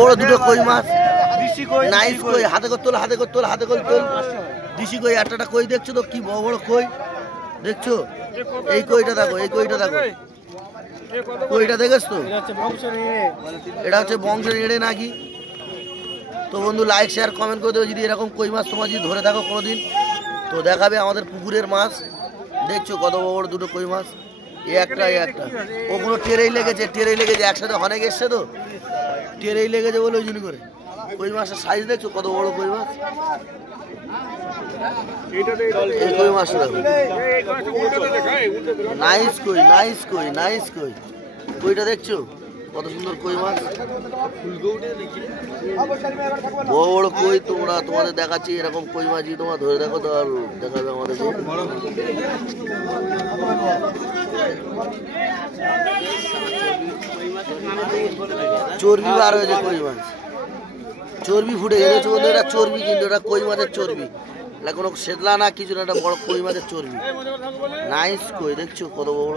বড় দুটো কই মাছ, নাইস কই, হাতে করে তোল, হাতে করে তোল, হাতে করে তোল। দিশি কই, একটা কই দেখছো তো কি বড় বড় কই দেখছো? এই কইটা দেখো, এই কইটা দেখো, কইটা দেখেছ তো? এটা হচ্ছে বংশের এড়ে নাকি। তো বন্ধু লাইক শেয়ার কমেন্ট করে দেবে যদি এরকম কই মাছ তোমার যদি ধরে থাকো কোনোদিন, তো দেখাবে আমাদের পুকুরের মাছ। দেখছো কত বড় দুটো কই মাছ, এই একটা ও কোনো টেরেই লেগেছে, একসাথে অনেক এসছে তো টেরেই লেগেছে বলে ওই জন্য করে। কই মাছের সাইজ দেখছো কত বড় কই মাছ, এই কই মাছ দেখো, নাইস কই, নাইস কই, নাইস কই, কইটা দেখছো কত সুন্দর কই মাছ, বড় বড় কই। তোমরা তোমাদের দেখাচ্ছি এরকম কই মাছ যদি তোমরা ধরে দেখো তো আর দেখাবে আমাদেরকে। চর্বি বার হয়েছে কই মাছ, চর্বি ফুটে গেছে বন্ধু, এটা চর্বি কিন্তু এটা কই মাছের চর্বি, এটা কোনো সেদলা না কিছু না, এটা বড় কই মাছের চর্বি। নাইস কই দেখছো কত বড়।